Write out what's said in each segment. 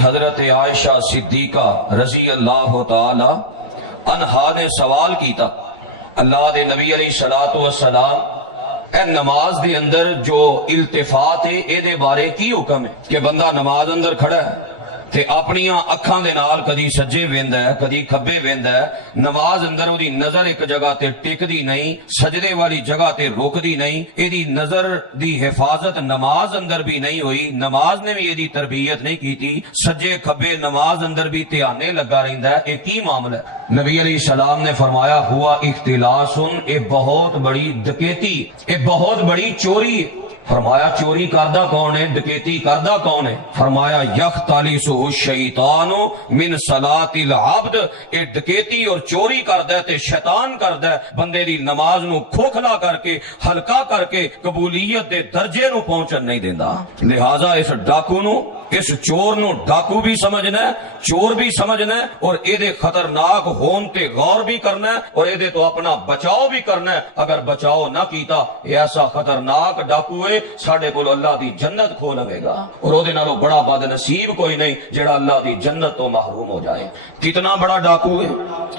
حضرت عائشہ صدیقہ رضی اللہ تعالی عنہا نے سوال کیتا اللہ دے نبی علیہ الصلوۃ والسلام اے نماز دے اندر جو التفات ہے اے دے بارے کی حکم ہے کہ بندہ نماز اندر کھڑا ہے تے اپنیاں اکھاں دے نال کدی سجے ویندا ہے کدی کھبے ویندا ہے نماز اندر اودی نظر ایک جگہ تے ٹکدی نہیں سجدے والی جگہ تے روکدی نہیں ایدی نظر دی حفاظت نماز اندر بھی نہیں ہوئی نماز نے بھی ایدی تربیت نہیں کیتی سجے کھبے نماز اندر بھی دھیانے لگا رہندا ہے اے کی معاملہ ہے نبی علیہ السلام نے فرمایا ہوا اختلاس اے بہت بڑی ڈکیتی اے بہت بڑی چوری ہے فرمایا چوری کردہ کون ہے ڈکیتی کردہ کون ہے فرمایا یختلسہ الشیطان من صلاۃ العبد اے ڈکیتی اور چوری کردہ تے شیطان کردہ بندے دی نماز نو کھوکھلا کر کے ہلکا کر کے قبولیت دے درجے نو پہنچن نہیں دیندا لہذا اس ڈاکو نو اس چور نو ڈاکو بھی سمجھنا ہے چور بھی سمجھنا ہے اور اے دے خطرناک ہون تے غور بھی کرنا ہے اور اے دے تو اپنا بچاؤ بھی کرنا ہے اگر بچاؤ نہ کیتا ایسا خطرناک ڈاکو ہے ساڑھے کو اللہ دی جنت کھو لگے گا اور او دے نالوں بڑا بد نصیب کوئی نہیں جڑا اللہ دی جنت تو محروم ہو جائے کتنا بڑا ڈاکو ہے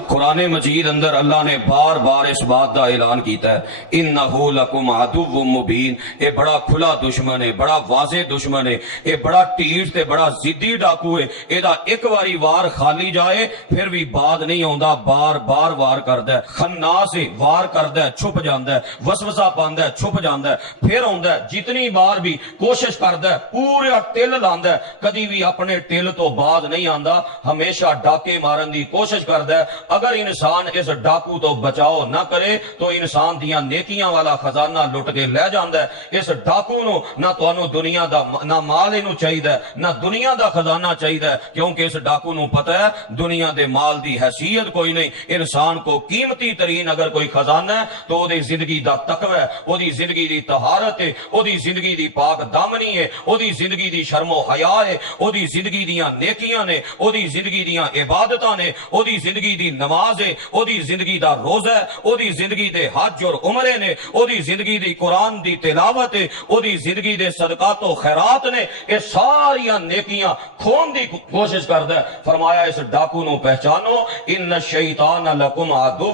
قرآن مجید اندر اللہ نے بار بار اس بات دا اعلان کیتا ہے انہو لکم عدو مبین اے بڑا کھلا دشمن ہے بڑا واضح دشمن ہے اے بڑا ٹیٹ تے بڑا ضدی ڈاکو ہے اے دا ایک واری وار خالی جائے پھر بھی بعد نہیں ہوندا بار بار وار کردا ہے خناس ہے وار کردا ہے چھپ جاندا ہے وسوسہ پاندا ہے چھپ جاندا ہے پھر ہوندا ہے جتنی بار بھی کوشش کردا ہے پورا ٹل لاندا ہے کدی بھی اپنے ٹل تو بعد نہیں آندا ہمیشہ ڈاکے مارن دی کوشش کردا ہے اگر انسان اس ڈاکو تو بچاؤ نہ کرے تو انسان دیاں نیکیاں والا خزانہ لٹ کے لے جاندا ہے اس ڈاکو نو نہ تانوں دنیا دا نہ مال اینو چاہیدا نہ دنیا دا خزانہ چاہیدا کیونکہ اس ڈاکو نو پتہ ہے دنیا دے مال دی حیثیت کوئی نہیں انسان کو قیمتی ترین اگر کوئی خزانہ ہے تو او دی زندگی دا تقوی ہے او دی زندگی دی طہارت ہے او دی زندگی دی پاک دامنی ہے او دی زندگی دی شرم و حیا ہے او دی زندگی دیاں نیکیاں نے او دی زندگی دیاں عبادتاں نے او دی زندگی دی نماز ہے او دی زندگی دا روزہ ہے او دی زندگی دے حج اور عمرے نے او دی زندگی دی قرآن دی تلاوت ہے او دی زندگی دے صدقات و خیرات نے اے ساریاں نیکیاں کھون دی کوشش کردا ہے فرمایا اس ڈاکو نو پہچانو ان الشیطان لکم عدو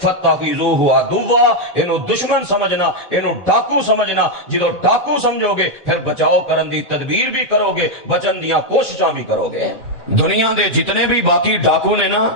فاتخذوہ عدوا اینو دشمن سمجھنا اینو ڈاکو سمجھنا جدو ڈاکو سمجھو گے پھر بچاؤ کرن دی تدبیر بھی کرو گے بچن دیاں کوششاں بھی کرو گے دنیا دے جتنے بھی باقی ڈاکو نے نا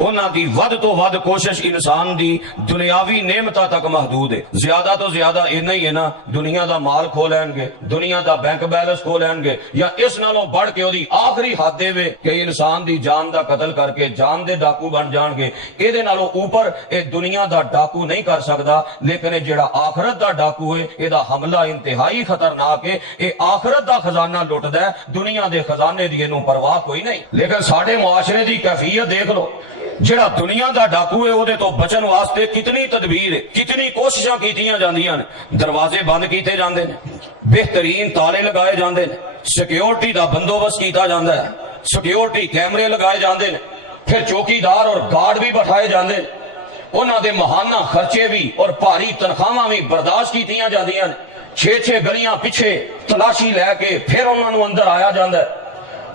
انہاں دی ود تو ود کوشش انسان دی دنیاوی نعمتاں تک محدود ہے زیادہ تو زیادہ اتنا ہی ہے نا دنیا دا مال کھو لین گے دنیا دا بینک بیلنس کھو لین گے یا اس نالوں بڑھ کے دی آخری حد دے وے کہ انسان دی جان دا قتل کر کے جان دے ڈاکو بن جان گے اے دے نالوں اوپر اے دنیا دا ڈاکو نہیں کر سکدا لیکن اے جڑا آخرت دا ڈاکو ہے اے دا حملہ انتہائی خطرناک ہے اے آخرت دا خزانہ لٹدا ہے دنیا دے خزانے دی اینوں پرواہ کوئی نہیں لیکن ساڈے معاشرے دی کیفیت دیکھ لو جڑا دنیا دا ڈاکو ہے او دے تو بچن واسطے کتنی تدبیر ہے کتنی کوششاں کیتیاں جاندیاں نے دروازے بند کیتے جاندے نے بہترین تالے لگائے جاندے نے سیکیورٹی دا بندوبست کیتا جاندا ہے سیکیورٹی کیمرے لگائے جاندے نے پھر چوکیدار اور گارڈ بھی بٹھائے جاندے نے انہاں دے ماہانہ خرچے بھی اور بھاری تنخواہاں بھی برداشت کیتیاں جاندیاں نے 6 گلیاں پیچھے تلاشی لے کے پھر انہاں نو اندر آیا جاندا ہے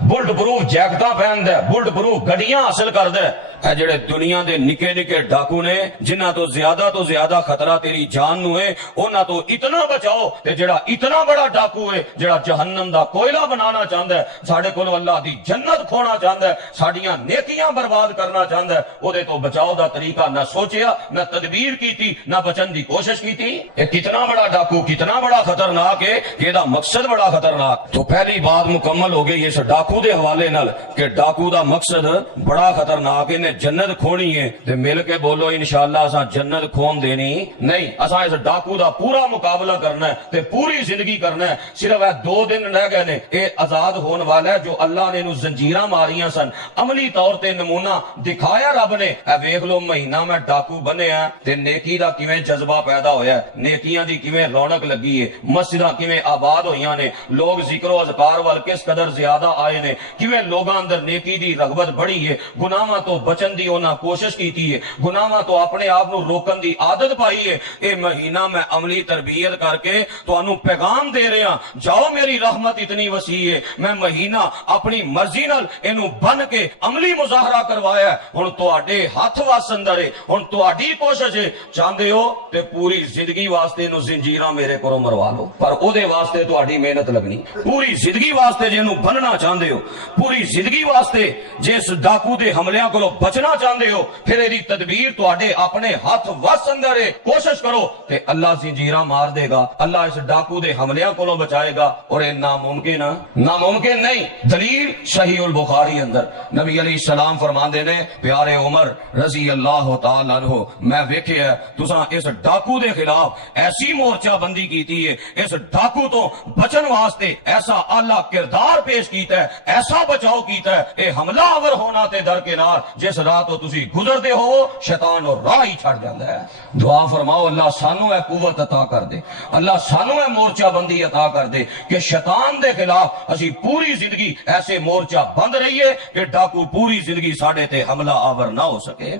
بلٹ پروف جیکٹاں پہندا ہے بلٹ پروف گڈیاں حاصل کردا ہے اے جڑے دنیا دے نکے نکے ڈاکو نے جنہ تو زیادہ خطرہ تیری جان نو ہے انہاں تو اتنا بچاؤ تے جڑا اتنا بڑا ڈاکو ہے جڑا جہنم دا کوئلہ بنانا چاہندا ہے ساڈے کولوں اللہ دی جنت کھونا چاہندا ہے ساڈیاں نیکیاں برباد کرنا چاہندا ہے او دے تو بچاؤ دا طریقہ نہ سوچیا نہ تدبیر کیتی نہ بچن دی کوشش کیتی اے کتنا بڑا ڈاکو کتنا بڑا خطرناک ہے کہ ادا مقصد بڑا خطرناک تو پہلی بات مکمل ہو گئی اس ڈاکو دے حوالے نال کہ ڈاکو دا مقصد بڑا خطرناک ہے جنت کھونی ہے تے مل کے بولو انشاءاللہ اساں جنت کھون دینی نہیں اساں اس ڈاکو دا پورا مقابلہ کرنا ہے تے پوری زندگی کرنا ہے صرف 2 دن رہ گئے نے اے آزاد ہون والا ہے جو اللہ نے انہوں زنجیراں ماریاں سن عملی طور تے نمونہ دکھایا رب نے اے ویکھ لو مہینہ میں ڈاکو بنے ہیں تے نیکی دا کیویں جذبہ پیدا ہویا ہے نیکیاں دی کیویں رونق لگی ہے مسجداں کیویں آباد ہویاں نے لوگ ذکر و اذکار وال کس قدر زیادہ آئے نے کیویں لوگاں اندر نیکی دی رغبت بڑھی ہے گناہاں تو بچن بچن دی انہاں کوشش کیتی ہے، گناہاں تو اپنے آپ نو روکن دی عادت پائی ہے۔ اے مہینہ میں عملی تربیت کر کے تانوں پیغام دے رہے ہاں، جاؤ میری رحمت اتنی وسیع ہے، میں مہینہ اپنی مرضی نال اینو بن کے عملی مظاہرہ کروایا ہے، ہن تواڈے ہاتھ وس اندر ہے، ہن تواڈی کوشش ہے، چاہندے ہو تے پوری زندگی واسطے نو زنجیراں میرے کولوں مروا لو، پر او دے واسطے تواڈی محنت لگنی، پوری زندگی واسطے جنوں بننا چاہندے ہو، پوری زندگی واسطے جس ڈاکو دے حملیاں کولوں بچنا چاہندے ہو، پھر ایدی تدبیر تواڈے اپنے ہاتھ وس اندر ہے، کوشش کرو تے اللہ زنجیراں مار دے گا، اللہ اس ڈاکو دے حملیاں کولوں بچائے گا، اور اے ناممکن نہیں۔ دلیل صحیح البخاری اندر نبی علیہ السلام فرماندے نے، پیارے عمر رضی اللہ تعالی عنہ، میں ویکھیا تساں اس ڈاکو دے خلاف ایسی مورچہ بندی کیتی ہے، اس ڈاکو تو بچن واسطے ایسا اعلیٰ کردار پیش کیتا ہے، ایسا بچاؤ کیتا ہے، اے حملہ آور ہونا تے درکنار، جس راہ تو تسی گزردے ہو شیطان اور راہ ہی چھڑ جاندا ہے۔ دعا فرماؤ اللہ سانو اے قوت عطا کر دے، اللہ سانو اے مورچہ بندی عطا کر دے کہ شیطان دے خلاف اسی پوری زندگی ایسے مورچہ بند رہیے کہ ڈاکو پوری زندگی ساڑے تے حملہ آور نہ ہو سکے۔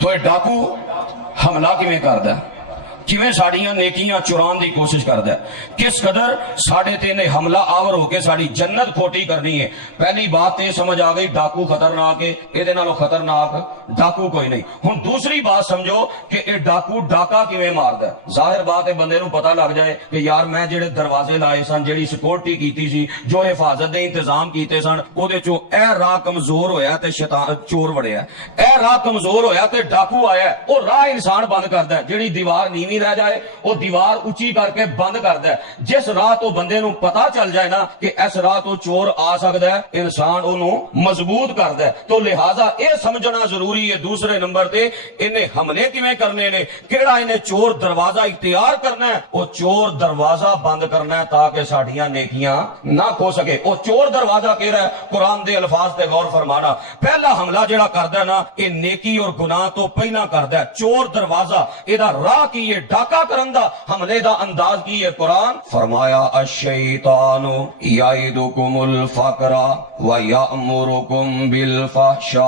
تو اے ڈاکو حملہ کیویں کردا ہے، کیویں ساڑیاں نیکیاں چران دی کوشش کردا ہے، کس قدر ساڑے تے نے حملہ آور ہو کے ساڑی جنت کھوٹی کرنی ہے۔ پہلی بات تے سمجھ آ گئی ڈاکو خطرناک ہے، اے دے نالوں خطرناک ڈاکو کوئی نہیں۔ ہن دوسری بات سمجھو کہ اے ڈاکو ڈاکا کیویں ماردا ہے۔ ظاہر بات ہے بندے نو پتہ لگ جائے کہ یار میں جڑے دروازے لائے سن، جڑی سیکورٹی کیتی سی، جو حفاظت دے انتظام کیتے سن، او دے چوں اے راہ کمزور ہویا تے شیطان چور وڑیا، اے راہ کمزور ہویا تے ڈاکو آیا، او راہ انسان بند کردا ہے، جڑی دیوار نیویں رہ جائے وہ دیوار اونچی کر کے بند کردا ہے۔ جس راہ تو بندے نو پتہ چل جائے نا کہ اس راہ تو چور آ سکدا ہے، انسان اونوں مضبوط کردا ہے۔ تو لہذا اے سمجھنا ضروری ہے دوسرے نمبر تے انہیں حملے کیویں کرنے نے، کیڑا انہیں چور دروازہ اختیار کرنا ہے، وہ چور دروازہ بند کرنا ہے تاکہ ساڈیاں نیکیاں نہ کھو سکے۔ وہ چور دروازہ کیڑا ہے، قرآن دے الفاظ تے غور فرمانا، پہلا حملہ جڑا کردا ہے نا اے نیکی اور گناہ تو پہلا کردا ہے۔ چور دروازہ اے دا راہ کی ہے، ڈاکا کرن دا حملے دا انداز کی ہے۔ قرآن فرمایا الشیطان یعدکم الفقر ویأمرکم بالفحشاء،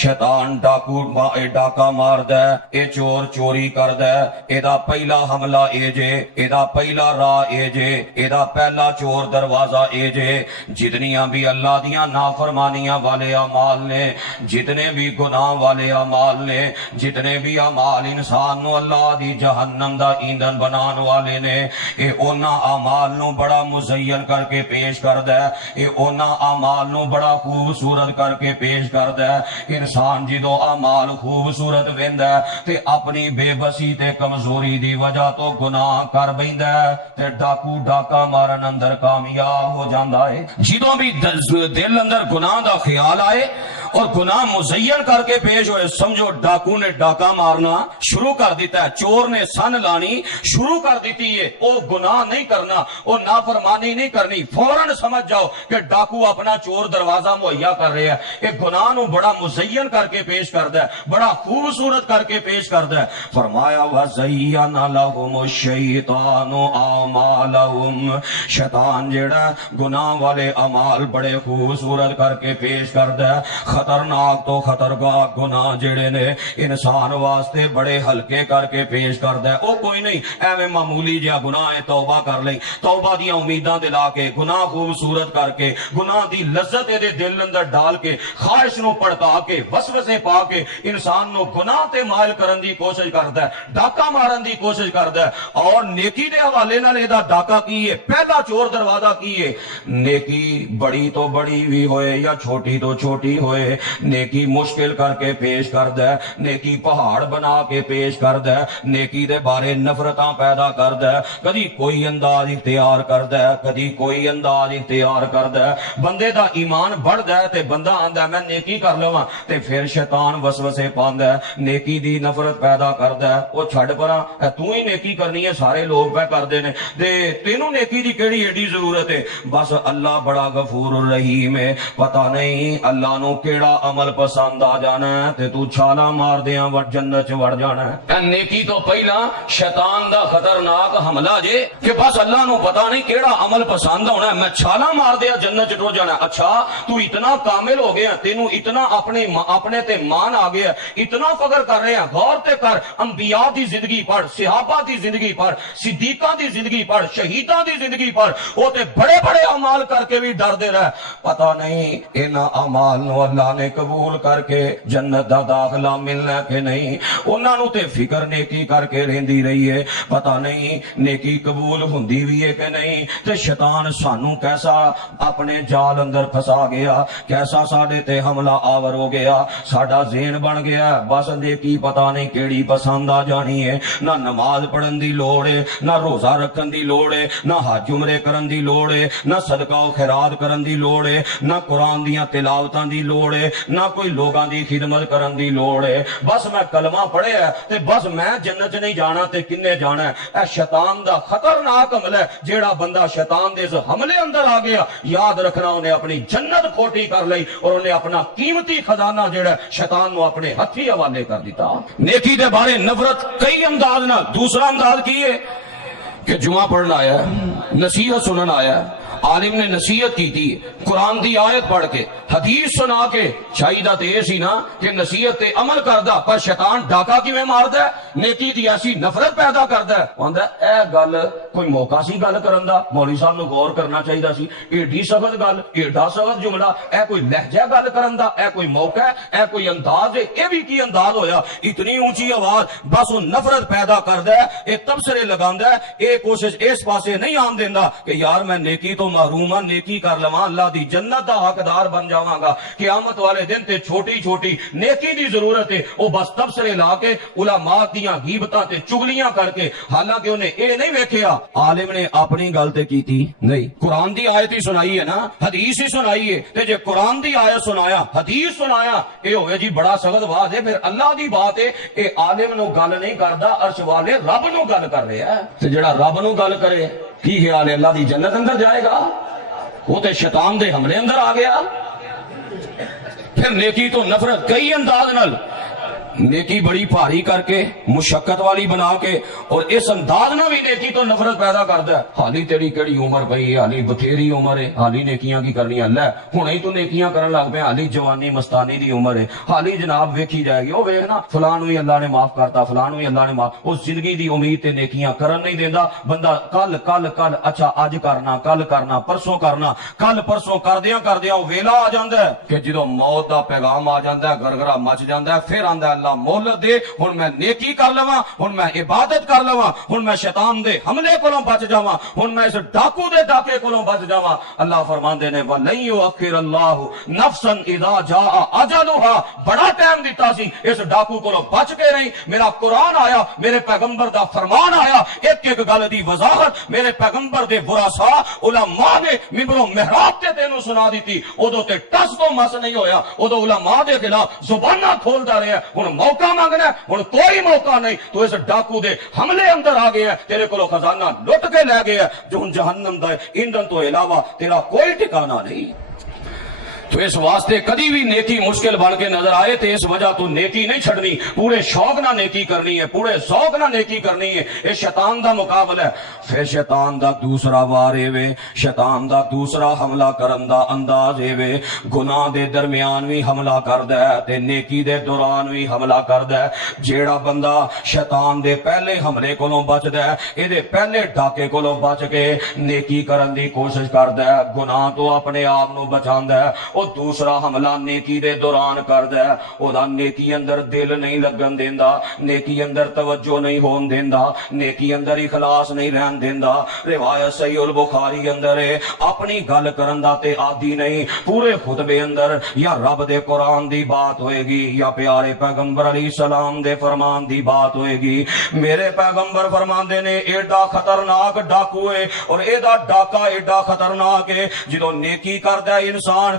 شیطان ڈاکا ماردا ہے، اے چور چوری کردا ہے، اے دا پہلا حملہ اے جے، اے دا پہلا راہ اے جے، اے دا پہلا چور دروازہ اے جے۔ جتنیاں بھی اللہ دیاں نافرمانیاں والے اعمال نے، جتنے بھی گناہ والے اعمال نے، جتنے بھی اعمال انسان نو اللہ دی جہنم دا ایندھن بنان والے نے، اے اونا اعمال نو بڑا مزین کر کے پیش کردا ہے، اے اونا اعمال نو بڑا خوبصورت کر کے پیش کردا ہے۔ انسان جدو اعمال خوبصورت ویندا ہے تے اپنی بے بسی تے کمزوری دی وجہ تو گناہ کر بیندا ہے تے ڈاکو ڈاکا مارن اندر کامیاب ہو جاندا ہے۔ جدو بھی دل اندر گناہ دا خیال آئے اور گناہ مزین کر کے پیش ہوئے، سمجھو ڈاکو نے ڈاکا مارنا شروع کر دیتا ہے، چور نے سن لانی شروع کر دیتی ہے۔ او گناہ نہیں کرنا، او نافرمانی نہیں کرنی، فوراً سمجھ جاؤ کہ ڈاکو اپنا چور دروازہ مہیا کر رہے ہیں۔ ایک گناہ نو بڑا مزین کر کے پیش کردا ہے، بڑا خوبصورت کر کے پیش کردا ہے۔ فرمایا وَزَيَّنَ لَهُمُ الشَّيْطَانُ أَعْمَالَهُمْ، شیطان جیڑا گناہ والے اعمال بڑے خوبصورت کر کے پیش کردا ہے۔ خطرناک تو خطرناک گناہ جڑے نے انسان واسطے بڑے ہلکے کر کے پیش کردا ہے۔ او کوئی نہیں ایویں معمولی جہا گناہ ہے، توبہ کر لیں، توبہ دیاں امیداں دلا کے گناہ خوبصورت کر کے گناہ دی لذت دے دل اندر ڈال کے خواہش نو پڑکا کے وسوسے پا کے انسان نو گناہ تے مائل کرن دی کوشش کردا ہے، ڈاکا مارن دی کوشش کردا ہے۔ اور نیکی دے حوالے نال اے دا ڈاکا کی ہے، پہلا چور دروازہ کی ہے، نیکی بڑی تو بڑی بھی ہوئے یا چھوٹی تو چھوٹی ہوئے، نیکی مشکل کر کے پیش کردا ہے، نیکی پہاڑ بنا کے پیش کردا ہے، نیکی دے بارے نفرتاں پیدا کردا ہے، کدی کوئی انداز اختیار کردا ہے، کدی کوئی انداز اختیار کردا ہے۔ بندے دا ایمان بڑھدا ہے تے بندہ آندا ہے میں نیکی کر لواں، تے پھر شیطان وسوسے پاندا ہے، نیکی دی نفرت پیدا کردا ہے۔ او چھڈ پراں، تو ہی نیکی کرنی ہے، سارے لوگ پہ کردے نے، تے تینوں نیکی دی کیڑی ایڈی ضرورت ہے؟ بس اللہ بڑا غفور الرحیم ہے، پتہ نہیں اللہ نو کیڑا عمل پسند آ جانا ہے تے تو چھالا مار دیاں وڑ جنت چ وڑ جانا ہے۔ اے نیکی تو پہلا شیطان دا خطرناک حملہ جے کہ بس اللہ نو پتہ نہیں کیڑا عمل پسند ہونا ہے، میں چھالا مار دیا جنت چ ٹر جانا ہے۔ اچھا تو اتنا کامل ہو گیا، تینوں اتنا اپنے تے مان آ گیا، اتنا فخر کر رہے ہیں، غور تے کر، انبیاء دی زندگی پڑھ، صحابہ دی زندگی پڑھ، صدیقہ دی زندگی پڑھ، شہیداں دی زندگی پڑھ، وہ تے بڑے بڑے اعمال کر کے بھی ڈر دے رہے، پتہ نہیں انہاں اعمال نو اللہ نے قبول کر کے جنت دا داخلہ ملنا کہ نہیں، انہاں نو تے فکر نیکی کر کے رہندی رہی ہے، پتہ نہیں نیکی قبول ہوندی بھی ہے کہ نہیں، تے شیطان سانو کیسا اپنے جال اندر پھسا گیا، کیسا ساڈے تے حملہ آور ہو گیا، ساڈا ذہن بن گیا بس نیکی پتہ نہیں کیڑی پسند آ جانی ہے، نہ نماز پڑھن دی لوڑ ہے، نہ روزہ رکھن دی لوڑ ہے، نہ حج عمرے کرن دی لوڑ ہے، نہ صدقہ و خیرات کرن دی لوڑ ہے، نہ قرآن دیاں تلاوتاں دی لوڑ ہے، نہ کوئی لوگاں دی خدمت کرن دی لوڑ ہے، بس میں کلمہ پڑھیا ہے تے بس میں جنت نہیں جانا تے کنے جانا ہے۔ اے شیطان دا خطرناک عمل ہے، جیڑا بندہ شیطان دے اس حملے اندر آ گیا، یاد رکھنا انہیں اپنی جنت کھوٹی کر لئی اور انہیں اپنا قیمتی خزانہ جیڑا شیطان نو اپنے ہتھی حوالے کر دیتا۔ نیکی دے بارے نفرت کئی انداز نہ، دوسرا انداز کی ہے کہ جمعہ پڑھنا آیا ہے، نصیحت سنن آیا ہے، عالم نے نصیحت کی تھی، قرآن دی آیت پڑھ کے حدیث سنا کے چاہیدہ تے سی نا کہ نصیحت تے عمل کردا، پر شیطان ڈاکا کیویں ماردا ہے، نیکی دی ایسی نفرت پیدا کردا ہے، ہوندا اے گل کوئی موقع سی گل کرن دا، مولوی صاحب نو غور کرنا چاہیدا سی، ایڈی سخت گل، ایڈا سخت جملہ، اے کوئی لہجہ گل کرن دا، اے کوئی موقع ہے، اے کوئی انداز ہے، اے بھی کی انداز ہویا، اتنی اونچی آواز، بس وہ نفرت پیدا کردا ہے، اے تبصرے لگاندا ہے، اے کوشش اس پاسے نہیں آن دیندا کہ یار میں نیکی تو محروم ہاں، نیکی کر لواں، اللہ دی جنت دا حقدار بن جاواں گا، قیامت والے دن تے چھوٹی چھوٹی نیکی دی ضرورت ہے، وہ بس تبصرے لا کے علماء دیاں غیبتاں تے چگلیاں کر کے، حالانکہ انہیں اے نہیں ویکھیا عالم نے اپنی گل تے کیتی نہیں، قرآن دی آیت ہی سنائی ہے نا، حدیث ہی سنائی ہے، تے جے قرآن دی آیت سنایا، حدیث سنایا، اے ہوئے جی بڑا سخت بات ہے، پھر اللہ دی بات ہے، اے عالم نو گل نہیں کردا، عرش والے رب نو گل کر رہا ہے، تے جڑا رب نو گل کرے کی خیال ہے اللہ دی جنت اندر جائے گا؟ وہ تے شیطان دے حملے اندر آ گیا۔ پھر نیکی تو نفرت کئی انداز نال، نیکی بڑی بھاری کر کے مشقت والی بنا کے اور اس انداز نہ بھی نیکی تو نفرت پیدا کرتا ہے، حالی تیری کیڑی عمر پئی ہے، حالی بتھیری عمر ہے، حالی نیکیاں کی کرنی ہے، لے ہن ہی تو نیکیاں کرن لگ پے، حالی جوانی مستانی دی عمر ہے، حالی جناب ویکھی جائے گی، او ویکھنا فلاں نو ہی اللہ نے معاف کرتا، فلاں نو ہی اللہ نے معاف، اس زندگی دی امید تے نیکیاں کرن نہیں دیندا بندہ، کل کل کل اچھا اج کرنا، کل کرنا، پرسوں کرنا، کل پرسوں کردیاں وہ ویلا آ جاندا ہے کہ جدوں موت دا پیغام آ جاندا ہے، گرگرا مچ جاندا ہے، پھر آندا ہے اللہ مہلت دے، ہن میں نیکی کر لواں، ہن میں عبادت کر لواں، ہن میں شیطان دے حملے کولوں بچ جاواں، ہن میں اس ڈاکو دے ڈاکے کولوں بچ جاواں۔ اللہ فرماندے نے وَلَن يُؤَخِّرَ اللَّهُ نَفْسًا إِذَا جَاءَ أَجَلُهَا، بڑا ٹائم دیتا سی اس ڈاکو کولوں بچ کے رہی، میرا قرآن آیا، میرے پیغمبر دا فرمان آیا، ایک ایک گل دی وضاحت میرے پیغمبر دے ورثاء علماء نے ممبر و محراب تے تینوں سنا دیتی، ادو تے ٹس تو مس نہیں ہویا، ادو علماء دے خلاف زباناں کھولدا رہیا، ہن موقع مانگنا، ہن کوئی موقع نہیں، تو اس ڈاکو دے حملے اندر آ گیا، تیرے کولوں خزانہ لٹ کے لے گیا، جو ہن جہنم دا ایندھن تو علاوہ تیرا کوئی ٹھکانہ نہیں۔ تو اس واسطے کدی بھی نیکی مشکل بن کے نظر آئے تو اس وجہ تو نیکی نہیں چھڑنی، پورے شوق نہ نیکی کرنی ہے، پورے ذوق نہ نیکی کرنی ہے، یہ شیطان دا مقابلہ ہے۔ پھر شیطان دا دوسرا وار اے وے، شیطان دا دوسرا حملہ کرن دا انداز اے وے، گناہ دے درمیان بھی حملہ کردا ہے تے نیکی دے دوران بھی حملہ کردا ہے۔ جیڑا بندہ شیطان دے پہلے حملے کولوں بچدا ہے، اے دے پہلے ڈاکے کولوں بچ کے نیکی کرن دی کوشش کردا ہے، گناہ تو اپنے آپ نو بچاندا ہے، او دوسرا حملہ نیکی دے دوران کردا ہے، او دا نیکی اندر دل نہیں لگن دیندا، نیکی اندر توجہ نہیں ہون دیندا، نیکی اندر اخلاص نہیں رہن دیندا۔ روایت صحیح البخاری اندر ہے، اپنی گل کرن دا تے عادی نہیں، پورے خطبے اندر یا رب دے قرآن دی بات ہوئے گی یا پیارے پیغمبر علیہ السلام دے فرمان دی بات ہوئے گی۔ میرے پیغمبر فرماندے نے ایڈا خطرناک ڈاکو ہے اور ایڈا ڈاکا ایڈا خطرناک ہے، جدوں نیکی کردا ہے انسان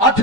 8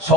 100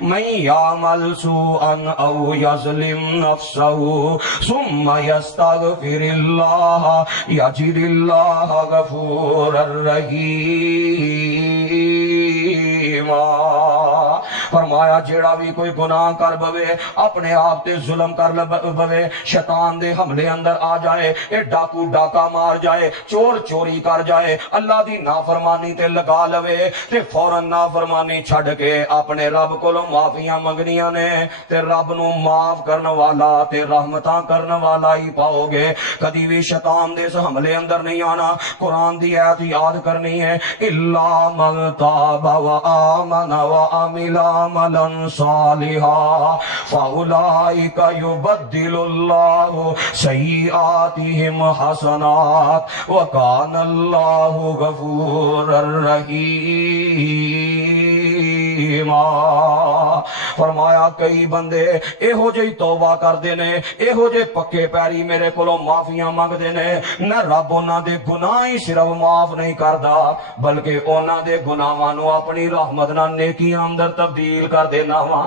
من یعمل سوءا او یظلم نفسہ ثم یستغفر اللہ یجد اللہ غفورا رحیما۔ فرمایا جیڑا بھی کوئی گناہ کر بوے، اپنے آپ تے ظلم کر بوے، شیطان دے حملے اندر آ جائے، اے ڈاکو ڈاکا مار جائے، چور چوری کر جائے، اللہ دی نافرمانی تے لگا لوے تے فوراً نافرمانی چھڑ کے اپنے رب کولوں معافیاں منگنیاں نے تے رب نو معاف کرن والا تے رحمتاں کرن والا ہی پاؤ گے، کدی بھی شیطان دے اس حملے اندر نہیں آنا۔ قرآن دی آیت یاد کرنی ہے، الا من تاب وآمن وعمل عملا صالحا فاولئک یبدل اللہ سیئاتہم حسنات وکان اللہ غفورا رحیما۔ فرمایا کئی بندے ایہو جہی توبہ کردے نے، ایہو جے پکے پیری میرے کولوں معافیاں منگدے نے، نہ رب انہاں دے گناہ ہی صرف معاف نہیں کردا بلکہ انہاں دے گناہاں نو اپنی رحمت نال نیکیاں اندر تبدیل کر دینا وا۔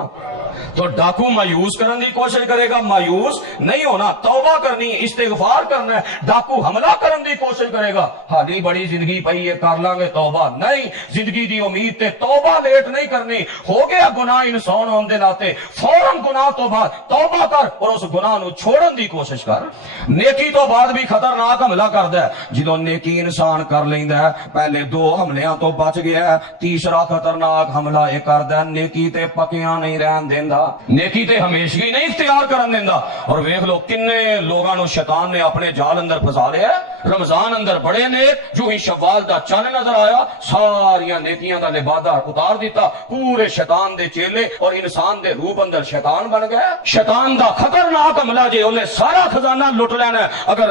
تو ڈاکو مایوس کرن دی کوشش کرے گا، مایوس نہیں ہونا، توبہ کرنی، استغفار کرنا ہے۔ ڈاکو حملہ کرن دی کوشش کرے گا، ہالی بڑی زندگی پئی ہے کر لیں گے توبہ، نہیں، زندگی دی امید تے توبہ لیٹ نہیں کرنی۔ ہو گیا گناہ انسان ہون دے ناتے، فوراً گناہ تو بعد توبہ کر اور اس گناہ نو چھوڑن دی کوشش کر۔ نیکی تو بعد بھی خطرناک حملہ کردا ہے، جدوں نیکی انسان کر لیندا ہے، پہلے دو حملیاں تو بچ گیا ہے، تیسرا خطرناک حملہ یہ کردا ہے، نیکی تے پکیاں نہیں رہن دیندا، نیکی تے ہمیشگی نہیں اختیار کرن دیندا۔ اور ویکھ لو کنے لوگاں نو شیطان نے اپنے جال اندر پھسا لیا ہے۔ رمضان اندر بڑے نیک، جو ہی شوال دا چن نظر آیا ساریاں نیکیاں دا لبادہ اتار دیتا، پورے شیطان دے چیلے اور انسان دے روپ اندر شیطان بن گیا۔ شیطان دا خطرناک حملہ جے انہیں سارا خزانہ لٹ لینا ہے، اگر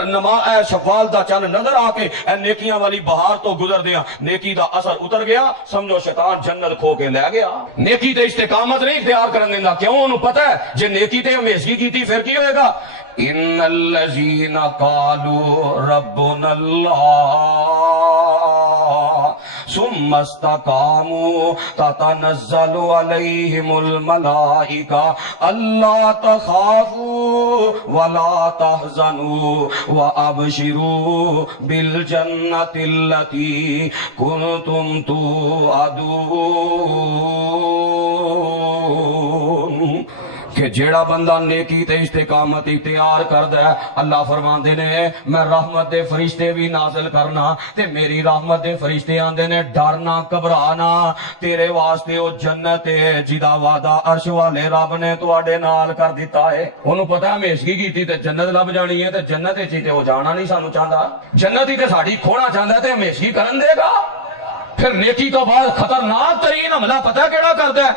شوال دا چن نظر آ کے اے نیکیاں والی بہار تو گزر دیا، نیکی دا اثر اتر گیا، سمجھو شیطان جنت کھو کے لے گیا۔ نیکی تے استقامت نہیں اختیار کرن دیندا، کیوں؟ انہوں پتہ ہے جے نیکی تے ہمیشگی کیتی پھر کی ہوئے گا؟ ان الذین قالوا ربنا اللہ ثم استقاموا تتنزل علیہم الملائکہ الا تخافوا ولا تحزنوا وابشروا بالجنۃ التی کنتم توعدون۔ کہ جیڑا بندہ نیکی تے استقامت اختیار کردا ہے، اللہ فرماندے نے میں رحمت دے فرشتے بھی نازل کرنا، تے میری رحمت دے فرشتے آندے نے ڈرنا گھبرانا، تیرے واسطے او جنت ہے جدا وعدہ عرش والے رب نے تواڈے نال کر دیتا ہے۔ انہوں پتہ ہے ہمیشگی کیتی تے جنت لب جانی ہے، تے جنت وچ تے او جانا نہیں سانو چاہندا، جنت ہی تے ساڈی کھونا چاہندا ہے، تے ہمیشگی کرن دے گا۔ پھر نیکی تو بعد خطرناک ترین حملہ پتہ کیڑا کردا ہے؟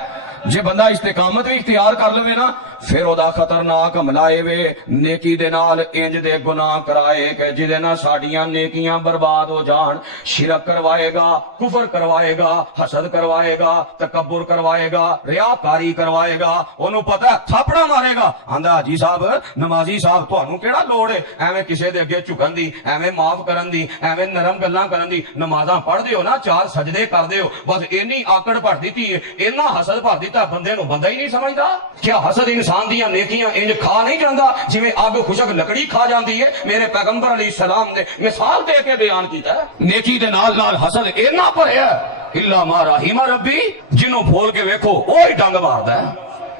جے بندہ استقامت بھی اختیار کر لوے نا، پھر او دا خطرناک حملہ اے وے نیکی دے نال انج دے گناہ کرائے کہ جدے نال ساڈیاں نیکیاں برباد ہو جان۔ شرک کروائے گا، کفر کروائے گا، حسد کروائے گا، تکبر کروائے گا، ریاکاری کروائے گا، انہوں پتہ ہے تھاپڑا مارے گا، آندا حاجی صاحب نمازی صاحب تانوں کیڑا لوڑ ہے ایویں کسے دے اگے جھکن دی، ایویں معاف کرن دی، ایویں نرم گلاں کرن دی، نمازاں پڑھ دیو نا، چار سجدے کر دیو، بس اینی آکڑ بھر دیتی ہے، اینا حسد بھر دیتا بندے نو بندہ ہی نہیں سمجھدا۔ کیا حسد انسان دیاں نیکیاں انج کھا نہیں جاندا جویں اگ خشک لکڑی کھا جاندی ہے؟ میرے پیغمبر علیہ السلام نے مثال دے کے بیان کیتا ہے، نیکی دے نال نال حسد اینا بھریا ہے الا ما رحم ربی، جنوں پھول کے ویکھو وہی ڈنگ ماردا ہے۔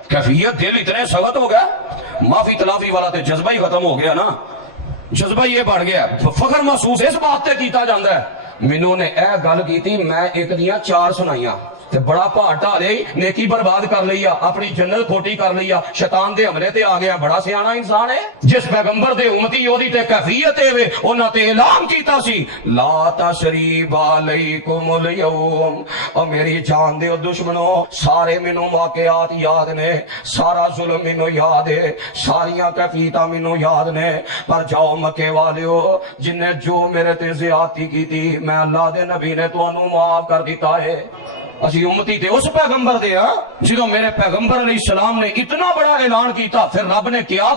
کیفیت دل اتنے سخت ہو گیا، معافی تلافی والا تے جذبہ ہی ختم ہو گیا نا، جذبہ یہ بڑھ گیا، فخر محسوس اس بات تے کیتا جاندا ہے مینوں نے اے گل کیتی میں ایک دیاں چار سنائیاں تے بڑا پہاڑ ڈھا لئی، نیکی برباد کر لئی، اپنی جنت کھوٹی کر لئی، شیطان دے حملے تے آ گیا، بڑا سیاںا انسان ہے۔ جس پیغمبر دے امتی اودی تے کیفیت اے وے، انہاں تے اعلان کیتا سی لا تشریب علیکم الیوم، او میری جان دیو دشمنوں سارے مینوں واقعات یاد نے، سارا ظلم مینوں یاد ہے، ساریاں کیفیتاں مینوں یاد نے، پر جاؤ مکے والیو جن نے جو میرے تے زیادتی کیتی میں اللہ دے نبی نے تانوں معاف کر دیتا ہے۔ اسی امتی تے اس پیغمبر دے ہاں جدوں میرے پیغمبر علیہ السلام نے اتنا بڑا اعلان کیتا، پھر رب نے کیا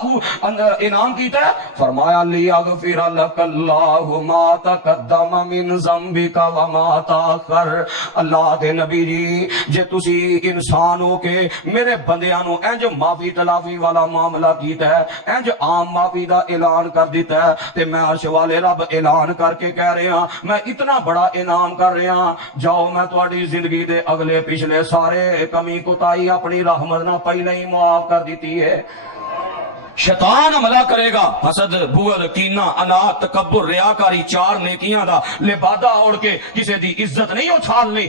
انعام کیتا ہے؟ فرمایا لیغفر لک اللہ ما تقدم من ذنبک وما تاخر۔ اللہ دے نبی جی جے تسی انسان ہو کے میرے بندیاں نو انج معافی تلافی والا معاملہ کیتا ہے، انج عام معافی دا اعلان کر دیتا ہے، تے میں عرش والے رب اعلان کر کے کہہ رہا میں اتنا بڑا انعام کر رہا، جاؤ میں تہاڈی زندگی دے اگلے پچھلے سارے کمی کوتاہی اپنی رحمت نہ پہلے ہی معاف کر دیتی ہے۔ شیطان حملہ کرے گا، حسد، بغض، کینہ، انات، تکبر، ریاکاری، چار نیکیاں دا لبادہ اوڑ کے کسے دی عزت نہیں اچھالنی۔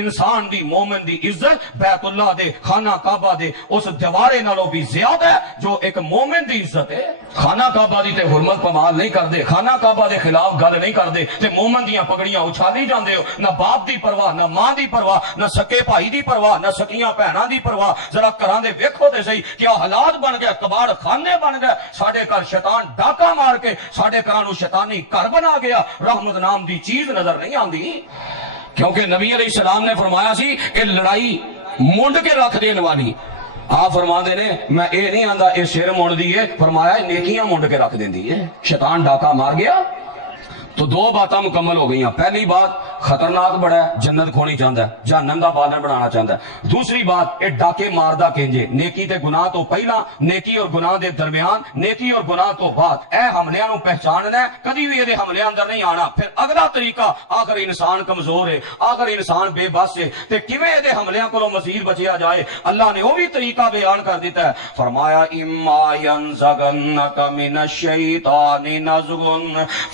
انسان دی مومن دی عزت بیت اللہ دے خانہ کعبہ دے اس دیوارے نالوں بھی زیادہ ہے جو ایک مومن دی عزت ہے۔ خانہ کعبہ دی تے حرمت پامال نہیں کر دے، خانہ کعبہ دے خلاف گل نہیں کر دے تے مومن دیاں پگڑیاں اچھالی جاندے ہو، نہ باپ دی پرواہ، نہ ماں دی پرواہ، نہ سکے بھائی دی پرواہ، نہ سکیاں بہناں دی پرواہ۔ ذرا گھراں دے ویکھو تے صحیح کیا حالات بن گئے، کباڑ خانے بن گئے، ساڈے گھر شیطان ڈاکا مار کے ساڈے گھراں نو شیطانی گھر بنا گیا، رحمت نام دی چیز نظر نہیں آندی۔ کیونکہ نبی علیہ السلام نے فرمایا سی کہ لڑائی مونڈ کے رکھ دین والی، آپ فرما دے نے میں اے نہیں آندا اے سر مونڈ دی ہے، فرمایا نیکیاں مونڈ کے رکھ دیندی ہے۔ شیطان ڈاکا مار گیا تو دو باتاں مکمل ہو گئیاں۔ پہلی بات خطرناک بڑا ہے، جنت کھونی چاہتا ہے، جہنم دا بالن بنانا چاہتا ہے۔ دوسری بات اے ڈاکے ماردا کنجے، نیکی تے گناہ تو پہلا، نیکی اور گناہ دے درمیان، نیکی اور گناہ تو بعد۔ اے حملیاں نو پہچاننا ہے، کدی بھی یہ حملے اندر نہیں آنا۔ پھر اگلا طریقہ، آخر انسان کمزور ہے، آخر انسان بے بس ہے، تے کیویں یہ حملیاں کولوں مزید بچیا جائے، اللہ نے وہ بھی طریقہ بیان کر دیتا ہے۔ فرمایا اما ینزغنک من الشیطان نزغ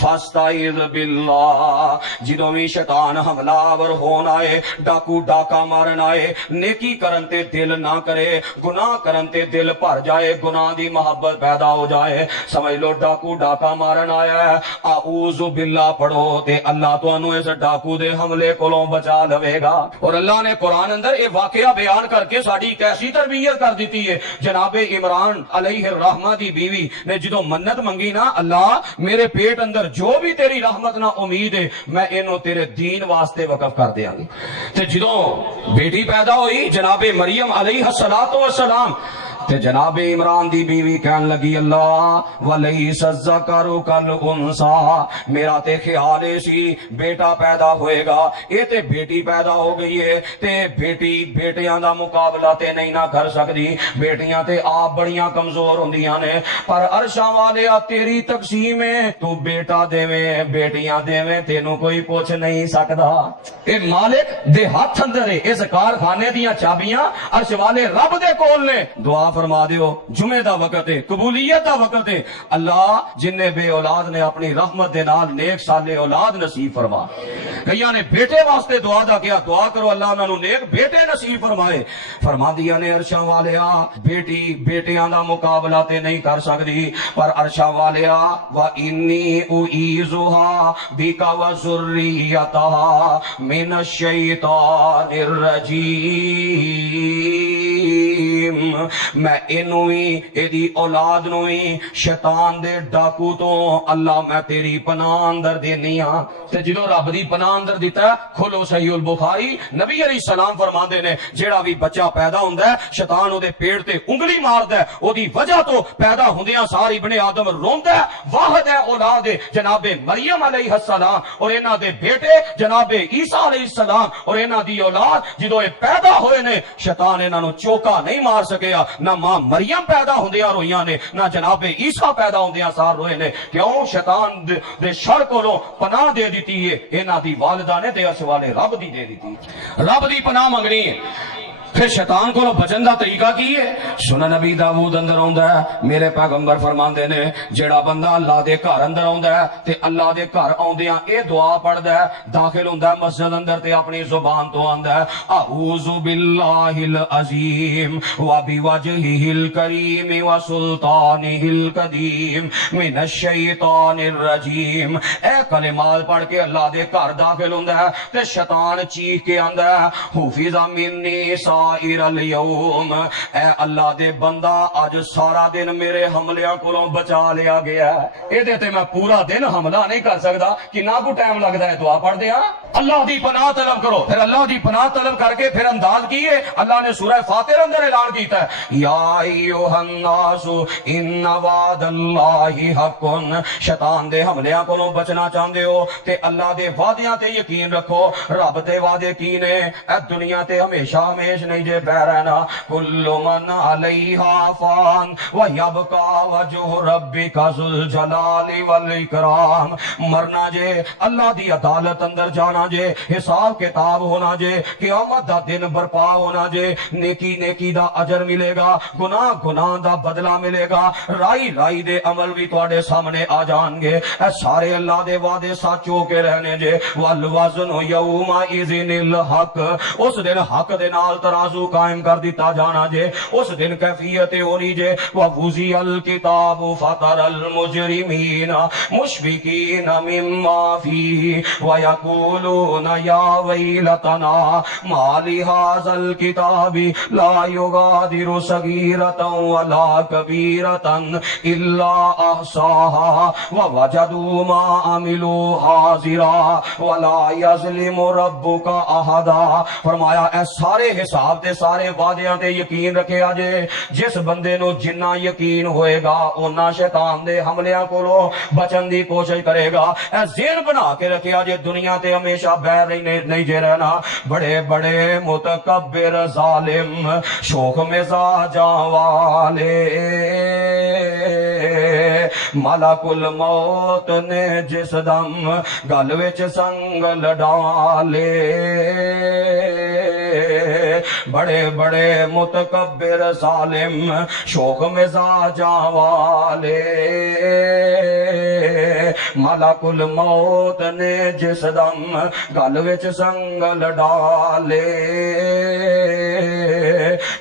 فاستعذ باللہ۔ جدوں بھی شیطان حملہ آور ہون آئے، ڈاکو ڈاکا مارن آئے، نیکی کرن تے دل نہ کرے، گناہ کرن تے دل بھر جائے، گناہ دی محبت پیدا ہو جائے، سمجھ لو ڈاکو ڈاکا مارن آیا ہے، اعوذ باللہ پڑھو تے اللہ تانوں اس ڈاکو دے حملے کولوں بچا لوے گا۔ اور اللہ نے قرآن اندر یہ واقعہ بیان کر کے ساڈی کیسی تربیت کر دیتی ہے۔ جناب عمران علیہ الرحمہ دی بیوی نے جدوں منت منگی نا، اللہ میرے پیٹ اندر جو بھی تیری رحمت نہ امید ہے میں اینو تیرے دین واسطے وقف کر دیاں گی۔ تے جدوں بیٹی پیدا ہوئی جناب مریم علیہ السلام تے جناب عمران دی بیوی کہن لگی اللہ ولیس الذکر کالانثی، میرا تے خیال سی بیٹا پیدا ہوئے گا، اے تے بیٹی پیدا ہو گئی ہے تے بیٹی بیٹیاں دا مقابلہ تے نہیں نہ کر سکتی، بیٹیاں تے آپ بڑیاں کمزور ہوندیاں نے، پر عرشاں والے تیری تقسیم ہے، تو بیٹا دیویں بیٹیاں دیویں تینوں کوئی پوچھ نہیں سکدا۔ اے مالک دے ہاتھ اندر ہے، اس کارخانے دیاں چابیاں عرش والے رب دے کول نے۔ دعا فرما دیو، جمعے دا وقت ہے، قبولیت دا وقت ہے، اللہ جن نے بے اولاد نے اپنی رحمت دے نال نیک صالح اولاد نصیب فرما۔ کئیاں نے بیٹے واسطے دعا دا کیا، دعا کرو اللہ انہاں نوں نیک بیٹے نصیب فرمائے۔ فرما دیا نے عرشاں والیا بیٹی بیٹیاں دا مقابلہ تے نہیں کر سکتی، پر عرشاں والیا وَإِنِّي أُعِيذُهَا بِكَ وَذُرِّيَّتَهَا مِنَ الشَّيْطَانِ الرَّجِيمِ، میں انوی ایدی اولاد نوی شیطان دے ڈاکو تو اللہ میں تیری پناہ اندر دینی ہاں۔ تے جدو رب دی پناہ اندر دیتا ہے، کھولو صحیح البخاری، نبی علیہ السلام فرما دے نے جیڑا بھی بچہ پیدا ہوندہ ہے شیطان او دے پیڑ تے انگلی مار دے، او دی وجہ تو پیدا ہوندیاں ساری ابن آدم روندہ ہے، واحد ہے اولاد جناب مریم علیہ السلام اور انہاں دے بیٹے جناب عیسیٰ علیہ السلام اور انہاں دی اولاد جدو اے پیدا ہوئے نے شیطان انہاں نو چوکا نہیں مار سکیا، نہ ماں مریم پیدا ہوندیاں روئیاں نے، نہ جناب عیسیٰ پیدا ہوندیاں سار روئے نے۔ کیوں؟ شیطان دے شر کولوں پناہ دے دیتی ہے، انہاں دی والدہ نے تے عرش والے رب دی دے دیتی، رب دی پناہ منگنی ہے۔ پھر شیطان کو بچن دا طریقہ کی ہے؟ سنن نبی داؤد اندر ہوندا ہے، میرے پیغمبر فرماندے نے جیڑا بندہ اللہ دے گھر اندر ہوندا ہے تے اللہ دے گھر اوندیاں اے دعا پڑھدا ہے، داخل ہوندا ہے مسجد اندر تے اپنی زبان تو آندا ہے اعوذ باللہ العظیم وبوجہہ الکریم وسلطانہ القدیم من الشیطان الرجیم۔ اے کلمات پڑھ کے اللہ دے گھر داخل ہوندا ہے تے شیطان چیخ کے آندا ہے حفظ منی سائر اليوم، اے اللہ دے بندہ اج سارا دن میرے حملیاں کولوں بچا لیا گیا ہے، اے تے میں پورا دن حملہ نہیں کر سکتا، کنا کو ٹائم لگتا ہے؟ دعا پڑھ دیا اللہ دی پناہ طلب کرو، پھر اللہ دی پناہ طلب کر کے پھر انداز کیے اللہ نے سورہ فاتر اندر اعلان کیتا ہے یا ایھا الناس ان وعد اللہ حق، شیطان دے حملیاں کولوں بچنا چاہندے ہو تے اللہ دے وعدیاں تے یقین رکھو، رب دے وعدے کی نے اے دنیا تے ہمیشہ ہمیش نہیں جے پہ رہنا، کل من علیہا فان ویبقا وجہ ربک ذو الجلال والاکرام، مرنا جے اللہ دی عدالت اندر جانا جے، حساب کتاب ہونا جے، قیامت دا دن برپا ہونا جے، نیکی نیکی دا اجر ملے گا، گناہ گناہ دا بدلہ ملے گا، رائی رائی دے عمل بھی تواڈے سامنے آ جان گے، اے سارے اللہ دے وعدے سچ ہو کے رہنے جے، والوزن یومئذ الحق، اس دن حق دے نال ترازو قائم کر دیتا جانا جے، اس دن کیفیت ہونی جے، ووضع الکتاب فتر المجرمین مشفقین مما فیہ ویقولون یا ویلتنا ما لہذا الکتاب لا یغادر صغیرۃ ولا کبیرۃ الا احصاها ووجدوا ما عملوا حاضرا ولا یظلم ربک احدا، فرمایا اے سارے حساب تے سارے وعدیاں تے یقین رکھیا جے، جس بندے نو جنہ یقین ہوئے گا اونا شیطان دے حملیاں کولو بچن دی کوشش کرے گا، اے ذہن بنا کے رکھیا جے دنیا تے ہمیشہ بیر نہیں جے رہنا، بڑے بڑے متکبر ظالم شوق مزاجاں والے ملک الموت نے جس دم گل وچ سنگل ڈالے، بڑے بڑے متکبر ظالم شوق مزاجاں والے ملک الموت نے جس دم گل وچ سنگل ڈالے،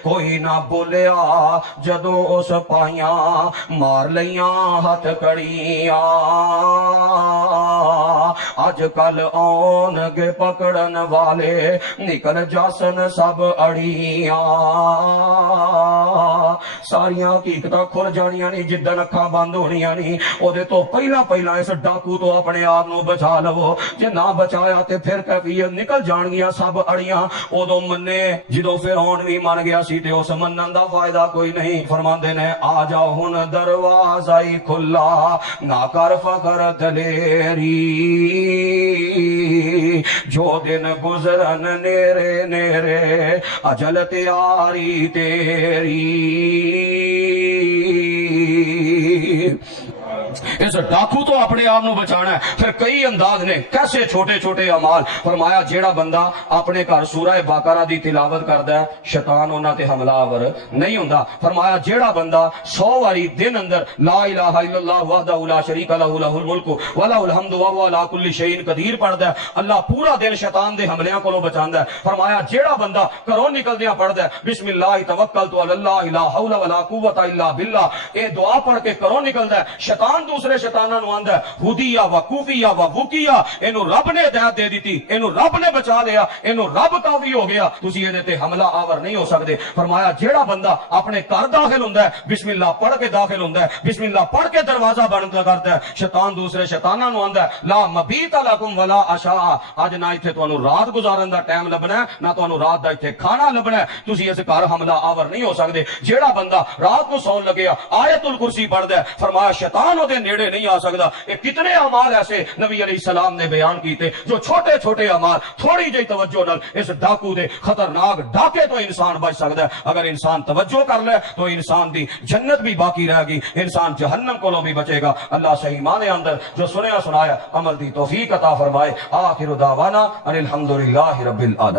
کوئی نہ بولیا جدو اس پائیاں مار لیاں ہتھ کڑیاں، اج کل آن گے پکڑن والے نکل جاسن سب اڑیاں، ساریاں حقیقتاں کھل جانیاں نہیں، جدن اکھاں بند ہونیاں نہیں، او دے تو پہلا اس ڈاکو تو اپنے آپ نو بچا لو، جے نہ بچایا تے پھر کیفیت نکل جان گیا سب اڑیاں، ادو منے جدو فرعون بھی من گیا سی تے اس منن دا فائدہ کوئی نہیں، فرماندے نے آ جا ہن دروازہ ہی کھلا نہ کر فخر دلیری، جو دن گزرن نیرے نیرے اجل تیاری تیری، اس ڈاکو تو اپنے آپ نو بچانا ہے، پھر کئی انداز نے کیسے چھوٹے چھوٹے اعمال، فرمایا جیڑا بندہ اپنے گھر سورہ بقرہ دی تلاوت کردا ہے شیطان انہاں تے حملہ آور نہیں ہوندا، فرمایا جیڑا بندہ 100 واری دن اندر لا الہ الا اللہ وحدہ لا شریک لہ لہ الملک ولہ الحمد وہو علی کل شیء قدیر پڑھدا ہے، اللہ پورا دن شیطان دے حملیاں کولوں بچاندا ہے، فرمایا جیڑا بندہ گھروں نکلدیاں پڑھدا ہے بسم اللہ توکلت علی اللہ لا حول ولا قوت الا باللہ، اے دعا پڑھ کے گھروں نکلدا ہے، شیطان دوسرے شیطاناں نو آندا ہے ہدیہ و کوفیہ و وقیہ، اینو رب نے ہدایت دے دیتی، اینو رب نے بچا لیا، اینو رب کافی ہو گیا، تسی ایدے تے حملہ آور نہیں ہو سکدے، فرمایا جیڑا بندہ اپنے گھر داخل ہوندا ہے بسم اللہ پڑھ کے داخل ہوندا ہے، بسم اللہ پڑھ کے دروازہ بند کردا ہے، شیطان دوسرے شیطاناں نو آندا ہے لا مبیت لکم ولا عشاء، اج نہ ایتھے تانوں رات گزارن دا ٹائم لبنا ہے نہ تانوں رات دا ایتھے کھانا لبنا ہے، تسی اس گھر حملہ آور نہیں ہو سکدے، جیڑا بندہ رات کو سون لگیا آیت الکرسی پڑھدا ہے، فرمایا شیطان او دے نیڑے نہیں آ سکدا، یہ کتنے اعمال ایسے نبی علیہ السلام نے بیان کیتے جو چھوٹے چھوٹے اعمال تھوڑی جی توجہ نال اس ڈاکو دے خطرناک ڈاکے تو انسان بچ سکدا ہے، اگر انسان توجہ کر لے تو انسان دی جنت بھی باقی رہے گی، انسان جہنم کولوں بھی بچے گا، اللہ صحیح معنی اندر جو سنیا سنایا عمل دی توفیق عطا فرمائے، آخر دعوانا ان الحمدللہ رب العالمین۔